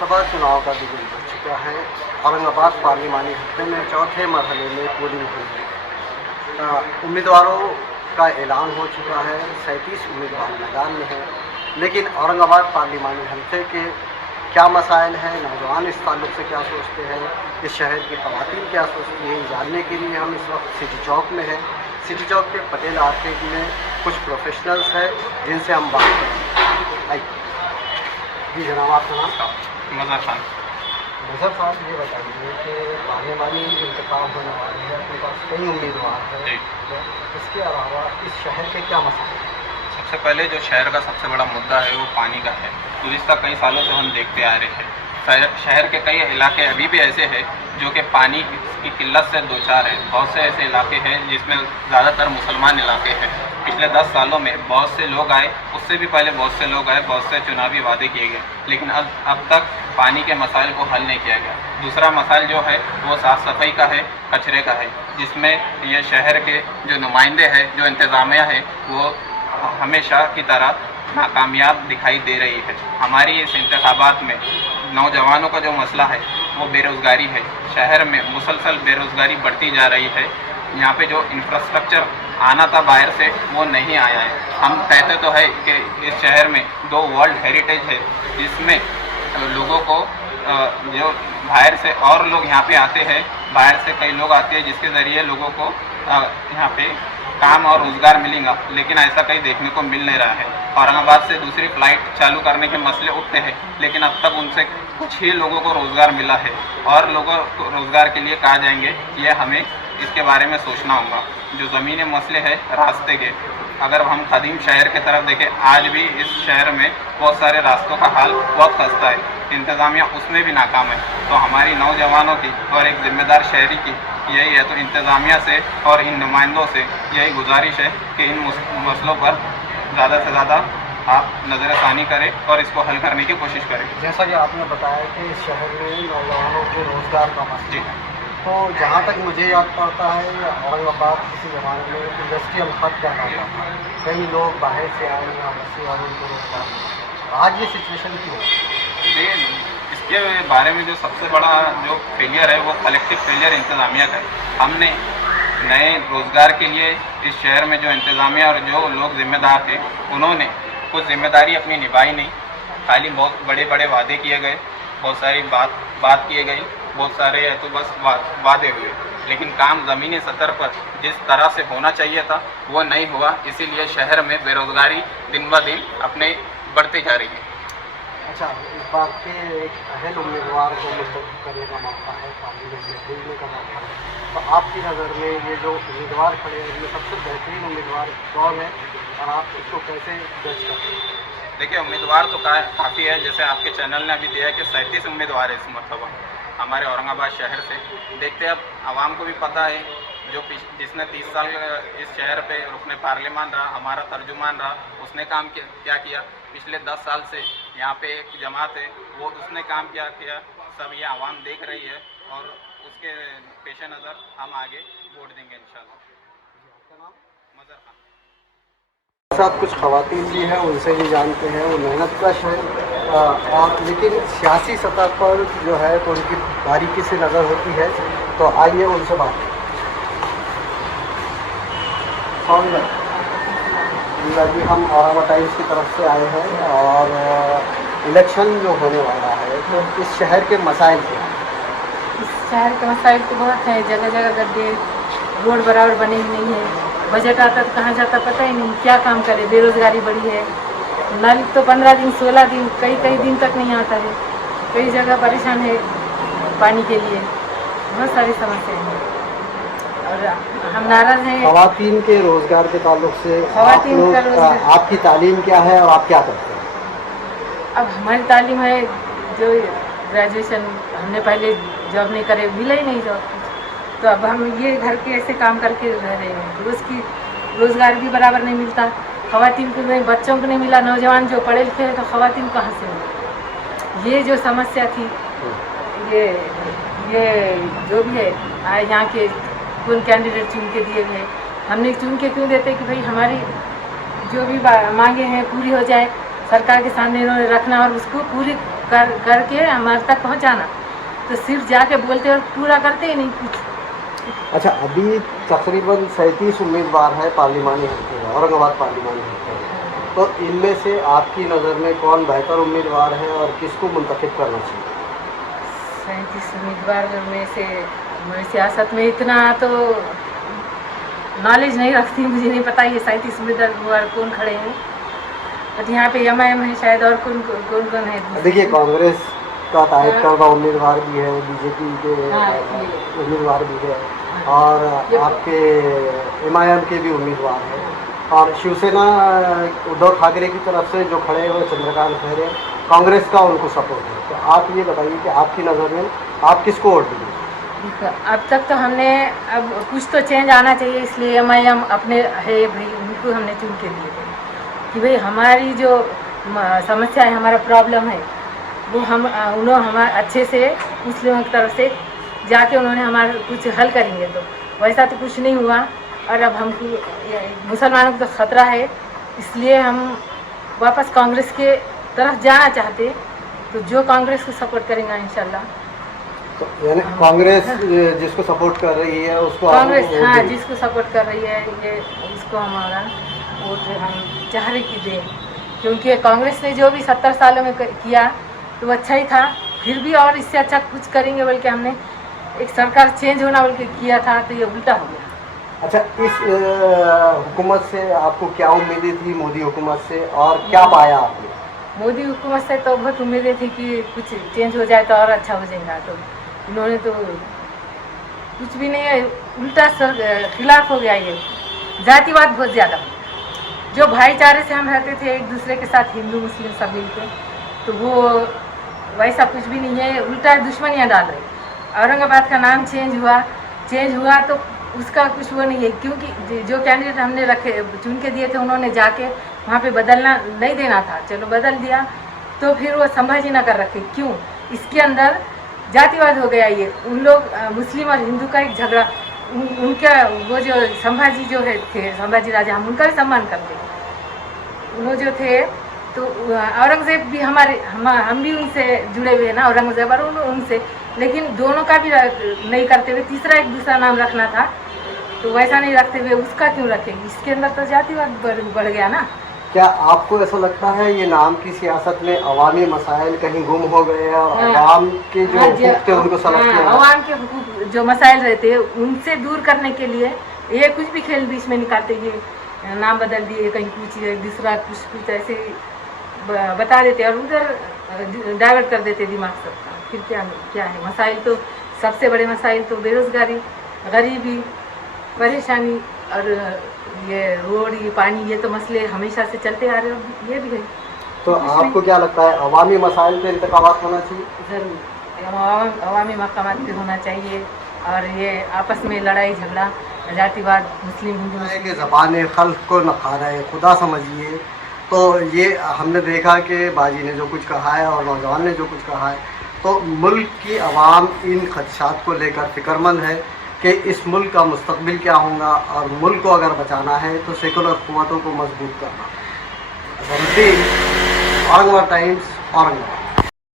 लोकसभा चुनाव का दिन बच चुका है। औरंगाबाद पार्लिमानी हलके में चौथे मरहले में पोलिंग हुई है। उम्मीदवारों का ऐलान हो चुका है। 37 उम्मीदवार मैदान में हैं, लेकिन औरंगाबाद पार्लिमानी हलके के क्या मसाइल हैं, नौजवान इस ताल्लुक से क्या सोचते हैं, इस शहर की ख़वातीन क्या सोचती हैं, जानने के लिए हम इस वक्त सिटी चौक में हैं। सिटी चौक के पटेल आर्केड में कुछ प्रोफेशनल्स हैं जिनसे हम बात करेंगे। आइए जी जनाब, आपका नाम? मज़र खान। मज़र साहब, ये बताइए कि पार्लिमानी इंतखाब होने वाले हैं, अपने पास कई उम्मीदवार हैं, इसके अलावा इस शहर के क्या मसले हैं? सबसे पहले जो शहर का सबसे बड़ा मुद्दा है वो पानी का है। गुज़िश्ता कई सालों से हम देखते आ रहे हैं शहर के कई इलाके अभी भी ऐसे हैं जो कि पानी की किल्लत से दो चार हैं। बहुत से ऐसे इलाके हैं जिसमें ज़्यादातर मुसलमान इलाके हैं। पिछले 10 सालों में बहुत से लोग आए, उससे भी पहले बहुत से लोग आए, बहुत से चुनावी वादे किए गए, लेकिन अब तक पानी के मसाइल को हल नहीं किया गया। दूसरा मसाइल जो है वो साफ़ सफाई का है, कचरे का है, जिसमें ये शहर के जो नुमाइंदे हैं, जो इंतज़ामिया है, वो हमेशा की तरह नाकामयाब दिखाई दे रही है। हमारी इस इंतखाबात में नौजवानों का जो मसला है वो बेरोज़गारी है। शहर में मुसलसल बेरोज़गारी बढ़ती जा रही है। यहाँ पे जो इंफ्रास्ट्रक्चर आना था बाहर से वो नहीं आया है। हम कहते तो है कि इस शहर में 2 वर्ल्ड हेरिटेज है, जिसमें लोगों को जो बाहर से और लोग यहाँ पे आते हैं, बाहर से कई लोग आते हैं जिसके ज़रिए लोगों को यहाँ पे काम और रोज़गार मिलेगा, लेकिन ऐसा कहीं देखने को मिल नहीं रहा है। औरंगाबाद से दूसरी फ़्लाइट चालू करने के मसले उठते हैं, लेकिन अब तक उनसे कुछ ही लोगों को रोज़गार मिला है और लोगों को रोज़गार के लिए कहा जाएंगे, ये हमें इसके बारे में सोचना होगा। जो ज़मीनी मसले हैं रास्ते के, अगर हम कदीम शहर की तरफ देखें, आज भी इस शहर में बहुत सारे रास्तों का हाल बहुत खस्ता है, इंतज़ामिया उसमें भी नाकाम है। तो हमारी नौजवानों की और एक ज़िम्मेदार शहरी की यही है, तो इंतज़ामिया से और इन नुमाइंदों से यही गुजारिश है कि इन मसलों पर ज़्यादा से ज़्यादा आप नज़रसानी करें और इसको हल करने की कोशिश करें। जैसा कि आपने बताया कि इस शहर में नौजवानों के रोज़गार का मसला है, तो जहाँ तक मुझे याद पड़ता है, औरंगाबाद किसी ज़माने में इंडस्ट्रियल हब का नाम था। कई लोग बाहर से आए, यहाँ बसे और उनको रोज़गार मिला। आज ये सिचुएशन क्यों है? इसके बारे में जो सबसे बड़ा जो फेलियर है वो कलेक्टिव फेलियर इंतज़ामिया का है। हमने नए रोज़गार के लिए इस शहर में जो इंतज़ामिया और जो लोग ज़िम्मेदार थे, उन्होंने कुछ ज़िम्मेदारी अपनी निभाई नहीं। खाली बहुत बड़े बड़े वादे किए गए, बहुत सारी बात किए गई, बहुत सारे तो बस वादे हुए, लेकिन काम ज़मीनी सतह पर जिस तरह से होना चाहिए था वो नहीं हुआ। इसीलिए शहर में बेरोज़गारी दिन ब दिन अपने बढ़ती जा रही है। अच्छा, इस बात पे एक अहम उम्मीदवार को मुस्तैद करने का मौका है, पार्लियामेंट में भेजने का मौका है, तो आपकी नज़र में ये जो उम्मीदवार खड़े हैं, इनमें सबसे बेहतरीन उम्मीदवार कौन है और आप इसको कैसे जज करते हैं? देखिए, उम्मीदवार तो काफ़ी है। जैसे आपके चैनल ने अभी दिया है कि 37 उम्मीदवार है इस मरतबा हमारे औरंगाबाद शहर से। देखते अब आवाम को भी पता है, जो जिसने 30 साल इस शहर पे रुकने पार्लियामान रहा, हमारा तर्जुमान रहा, उसने काम क्या किया। पिछले 10 साल से यहाँ पे एक जमात है, वो उसने काम क्या किया, सब ये आवाम देख रही है और उसके पेश नज़र हम आगे वोट देंगे इंशाल्लाह। आपका नाम? मज़र खान साथ कुछ ख़वातीन भी हैं, उनसे भी जानते हैं। वो मेहनतकश है और लेकिन सियासी सतह पर जो है तो उनकी बारीकी से नज़र होती है, तो आइए उनसे बात करें। जी, हम औरंगाबाद टाइम्स की तरफ से आए हैं और इलेक्शन जो होने वाला है, तो इस शहर के मसाइल क्या हैं? इस शहर के मसाइल तो बहुत हैं। जगह जगह गड्ढे, रोड बराबर बने ही नहीं है। बजट आता तो कहाँ जाता पता ही नहीं, क्या काम करे। बेरोज़गारी बढ़ी है। नल तो 15 दिन 16 दिन कई दिन तक नहीं आता है। कई जगह परेशान है पानी के लिए। बहुत सारी समस्याएं हैं और हम नाराज़ हैं। ख़वातीन के रोज़गार के ताल्लुक से आपकी तालीम क्या है और आप क्या करते हैं? अब हमारी तालीम है जो ग्रेजुएशन, हमने पहले जॉब नहीं करे, मिला ही नहीं जॉब, तो अब हम ये घर के ऐसे काम करके रह रहे हैं। रोज़गार भी बराबर नहीं मिलता, ख़वातीन को नहीं, बच्चों को नहीं मिला। नौजवान जो पढ़े लिखे हैं तो ख़वातीन कहाँ से मिले? ये जो समस्या थी, ये जो भी है, यहाँ के कौन कैंडिडेट चुन के दिए गए, हमने चुन के क्यों देते कि भाई हमारी जो भी मांगे हैं पूरी हो जाए। सरकार के सामने इन्होंने रखना और उसको पूरी करके हमारे तक पहुंचाना। तो सिर्फ जाके बोलते और पूरा करते ही नहीं कुछ। अच्छा, अभी तकरीबन 37 उम्मीदवार हैं पार्लिमानी हल्के में, औरंगाबाद पार्लिमानी हल्के में। तो इनमें से आपकी नज़र में कौन बेहतर उम्मीदवार है और किसको मुंतखब करना चाहिए? 37 उम्मीदवार में से मैं सियासत में इतना तो नॉलेज नहीं रखती, मुझे नहीं पता ये 37 उम्मीदवार कौन खड़े हैं। बट यहाँ पे MIM है शायद, और कौन है। देखिए, कांग्रेस का तायद करदा उम्मीदवार भी है, BJP के उम्मीदवार भी है, और आपके MIM के भी उम्मीदवार हैं, और शिवसेना उद्धव ठाकरे की तरफ से जो खड़े हुए चंद्रकांत खैरे, कांग्रेस का उनको सपोर्ट है। तो आप ये बताइए कि आपकी नज़र में आप किसको वोट देंगे? अब तक तो हमने, अब कुछ तो चेंज आना चाहिए, इसलिए MIM अपने है भाई, उनको हमने चुन के दिए थे कि भाई हमारी जो समस्या है, हमारा प्रॉब्लम है, वो उन्होंने हमारे अच्छे से मुस्लिमों की तरफ से जाके उन्होंने हमारा कुछ हल करेंगे। तो वैसा तो कुछ नहीं हुआ, और अब हमको मुसलमानों को तो ख़तरा है, इसलिए हम वापस कांग्रेस के तरफ जाना चाहते। तो जो कांग्रेस को सपोर्ट करेंगे इंशाल्लाह। तो यानी कांग्रेस जिसको सपोर्ट कर रही है उसको कांग्रेस, हाँ, जिसको सपोर्ट कर रही है ये इसको हमारा वोट हम चाह रहे कि दें, क्योंकि कांग्रेस ने जो भी 70 सालों में किया तो अच्छा ही था, फिर भी और इससे अच्छा कुछ करेंगे बल्कि हमने एक सरकार चेंज होना बल्कि किया था, तो ये उल्टा हो गया। अच्छा, इस हुकूमत से आपको क्या उम्मीदें थी, मोदी हुकूमत से, और क्या पाया आपने? मोदी हुकूमत से तो बहुत उम्मीदें थी कि कुछ चेंज हो जाए तो और अच्छा हो जाएगा। तो इन्होंने तो कुछ भी नहीं है, उल्टा खिलाफ हो गया। ये जातिवाद बहुत ज़्यादा, जो भाईचारे से हम रहते थे एक दूसरे के साथ, हिंदू मुस्लिम सब मिलके, तो वो वैसा कुछ भी नहीं है, उल्टा दुश्मनियाँ डाल रहे। औरंगाबाद का नाम चेंज हुआ तो उसका कुछ वो नहीं है, क्योंकि जो कैंडिडेट हमने चुन के दिए थे उन्होंने जाके वहाँ पे बदलना नहीं देना था, चलो बदल दिया, तो फिर वो संभाजी नगर रखे। क्यों? इसके अंदर जातिवाद हो गया। ये उन लोग मुस्लिम और हिंदू का एक झगड़ा, उनका वो जो संभाजी जो थे संभाजी राजा, हम उनका भी सम्मान करते हैं। वो जो थे तो औरंगज़ेब भी हम भी उनसे जुड़े हुए हैं ना, औरंगज़ेब और उनसे, लेकिन दोनों का भी नहीं करते हुए तीसरा एक दूसरा नाम रखना था, तो वैसा नहीं रखते हुए उसका क्यों रखेंगे? इसके अंदर तो जातिवाद बढ़ गया ना। क्या आपको ऐसा लगता है ये नाम की सियासत में अवामी मसाइल कहीं गुम हो गए और अवाम के जो हुकूक थे उनको सलब किया? अवाम के हुकूक जो मसाइल रहते हैं उनसे दूर करने के लिए ये कुछ भी खेल बीच में निकालते, ये नाम बदल दिए, कहीं कुछ दूसरा कुछ ऐसे बता देते और उधर डाइवर्ट कर देते दिमाग सबका। फिर क्या है मसाइल? तो सबसे बड़े मसाइल तो बेरोज़गारी, गरीबी, परेशानी और ये रोड, ये पानी, ये तो मसले हमेशा से चलते आ रहे हैं, ये भी है। तो आपको क्या लगता है अवामी मसाइल पे इंतखाबात होना चाहिए? ज़रूर अवामी मकामात पे होना चाहिए, और ये आपस में लड़ाई झगड़ा, जातिवाद, मुस्लिम हिंदू के ज़बान खल्क़ को न खा रहे खुदा समझिए। तो ये हमने देखा कि बाजी ने जो कुछ कहा है और नौजवान ने जो कुछ कहा है, तो मुल्क की आवाम इन खदशात को लेकर फ़िक्रमंद है कि इस मुल्क का मुस्तकबिल क्या होगा, और मुल्क को अगर बचाना है तो सेकुलर क़ुव्वतों को मजबूत करना। औरंगाबाद टाइम्स, औरंगाबाद।